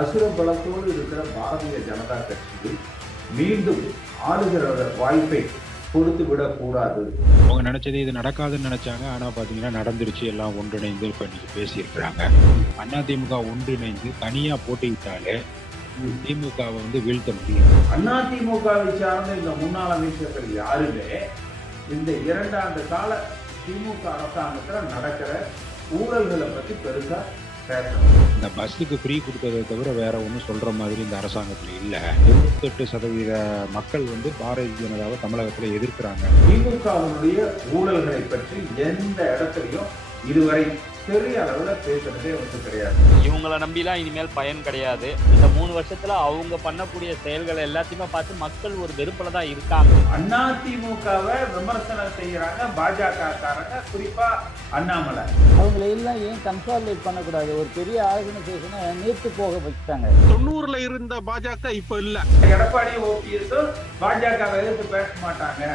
அசுர பலத்தோடு இருக்கிற பாரதிய ஜனதா கட்சியில் மீண்டும் ஆளுகிற வாய்ப்பை கொடுத்து விடக்கூடாது. அவங்க நினைச்சது இது நடக்காதுன்னு நினைச்சாங்க. ஆனா பாத்தீங்கன்னா நடந்துருச்சு. எல்லாம் ஒன்றிணைந்து இப்ப இன்னைக்கு பேசியிருக்கிறாங்க. அதிமுக ஒன்றிணைந்து தனியா போட்டியிட்டாலே திமுகவை வந்து வீழ்த்த முடியும் அதிமுகவை சார்ந்த இந்த முன்னாள் அமைச்சர்கள் யாருமே இந்த இரண்டாண்டு கால திமுக அரசாங்கத்துல நடக்கிற ஊழல்களை பத்தி பெருசா பேசணும் இந்த பஸ்ஸுக்கு ஃப்ரீ கொடுத்ததை தவிர வேற ஒன்றும் சொல்ற மாதிரி இந்த அரசாங்கத்துல இல்ல. தொண்ணூத்தெட்டு சதவீத மக்கள் வந்து பாரதிய ஜனதாவை தமிழகத்துல எதிர்க்கிறாங்க. திமுகவினுடைய ஊழல்களை பற்றி எந்த இடத்துலையும் இதுவரை பெரிய அளவுல பேசுறதே வந்து கிடையாது. இவங்கள நம்பிலாம் இனிமேல் பயன் கிடையாது. இந்த மூணு வருஷத்துல அவங்க பண்ணக்கூடிய செயல்கள் எல்லாத்தையுமே பார்த்து மக்கள் ஒரு வெறுப்புல தான் இருக்காங்க. அதிமுகவை விமர்சனம் செய்யறாங்க பாஜக காரங்க குறிப்பா அண்ணாமலை. அவங்கள எல்லாம் ஏன் கன்சாலிடேட் பண்ணக்கூடாது? ஒரு பெரிய ஆர்கனைசேஷனை நீர்த்து போக வச்சுட்டாங்க. தொண்ணூறுல இருந்த பாஜக இப்ப இல்ல. எடப்பாடி ஓபிஎஸும் பாஜக எதிர்த்து பேச மாட்டாங்க.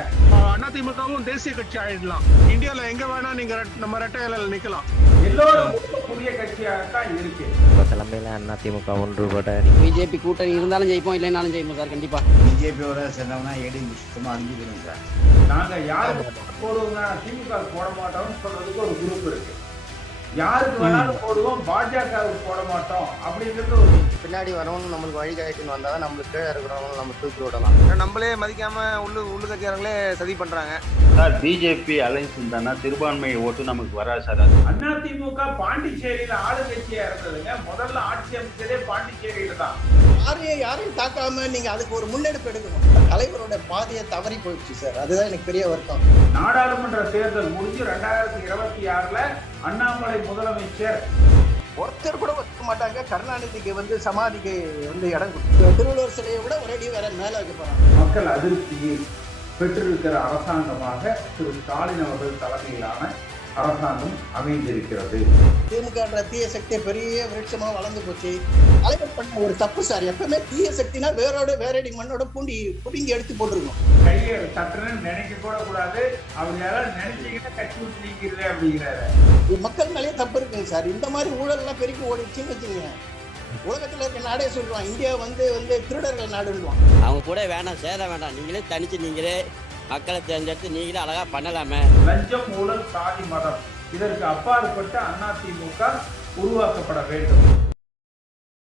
அதிமுகவும் தேசிய கட்சி ஆயிடலாம். இந்தியால எங்க வேணா நீங்க நம்ம ரெட்டை இலையில நிக்கலாம். எல்லோரும் கட்சியாகத்தான் இருக்கு உங்க தலைமையில அதிமுக ஒன்றுபட பிஜேபி கூட்டணி இருந்தாலும் ஜெயிப்போம் இல்லைனாலும் ஜெயிப்போம் சார் கண்டிப்பா. பிஜேபியோட சேர்ந்தவங்கன்னா ஏடி சுத்தமாக அனுப்பிக்கணும் சார். நாங்க யாருக்கு போடுவோங்க திமுக போட மாட்டோம்னு சொல்றதுக்கு ஒரு குரூப் இருக்கு. யாருக்கு வேணாலும் போடுவோம் பாஜகவுக்கு போட மாட்டோம் அப்படிங்கிறது ஒரு பின்னாடி வரவங்க நம்மளுக்கு வழி காட்டின்னு வந்தா நம்மளுக்கு கீழே இருக்கிறவங்க நம்ம தூக்கி விடலாம் நம்மளே மதிக்காம உள்ளு உள்ளு கட்சியாரங்களே சதி பண்றாங்க. சார் பிஜேபி அலைன்ஸ் இருந்தானா சிறுபான்மை ஓட்டு நமக்கு வராது சார் அதிமுக பாண்டிச்சேரியில ஆளுங்கட்சியா இருந்ததுங்க. முதல்ல ஆட்சி அமைச்சதே பாண்டிச்சேரியில தான். யாரையும் யாரையும் தாக்காம நீங்க அதுக்கு ஒரு முன்னெடுப்பு எடுக்கணும். தலைவரோட பாதையை தவறி போயிடுச்சு சார். அதுதான் எனக்கு பெரிய வருத்தம். நாடாளுமன்ற தேர்தல் முடிஞ்சு ரெண்டாயிரத்தி இருபத்தி ஆறுல அண்ணாமலை முதலமைச்சர். ஒருத்தர் கூட ஒத்துக்க மாட்டாங்க. கருணாநிதிக்கு வந்து சமாதிக்கு வந்து இடம் திருவள்ளுவர் சிலையை விட ஒரேடி வேற மேல வைக்க போறாங்க. மக்கள் அதிருப்தியை பெற்றிருக்கிற அரசாங்கமாக திரு ஸ்டாலின் அவர்கள் தலைமையிலான அரசாங்கம் அமைந்திருக்கிறது. திமுகன்ற தீய சக்தி பெரிய விருட்சமா வளர்ந்து போச்சு. தலைவர் பண்ண ஒரு தப்பு சார். எப்பவுமே தீய சக்தினா வேரோட வேரடி மண்ணோட பூண்டி புடிங்கி எடுத்து போட்டுருக்கணும். கையை தட்டுன்னு நினைக்க கூட கூடாது. அவர் யாராவது நினைச்சீங்கன்னா கட்சி விட்டு நீங்கிறது அப்படிங்கிறாரு. மக்கள் மேலேயே தப்பு இருக்குங்க சார். இந்த மாதிரி ஊழல்லாம் பெருக்கி ஓடிச்சுன்னு வச்சுங்க உலகத்துல இருக்க நாடே சொல்லுவான் இந்தியா வந்து வந்து திருடர்கள் நாடுன்னுவான் அவங்க கூட வேணாம் சேர வேண்டாம் நீங்களே தனிச்சு நீங்களே மக்களை தேர்ந்தெடுத்து நீங்களே அழகாக பண்ணலாமே. லஞ்சம் ஊழல் சாதி மதம். இதற்கு அப்பாற்பட்ட அதிமுக உருவாக்கப்பட வேண்டும்.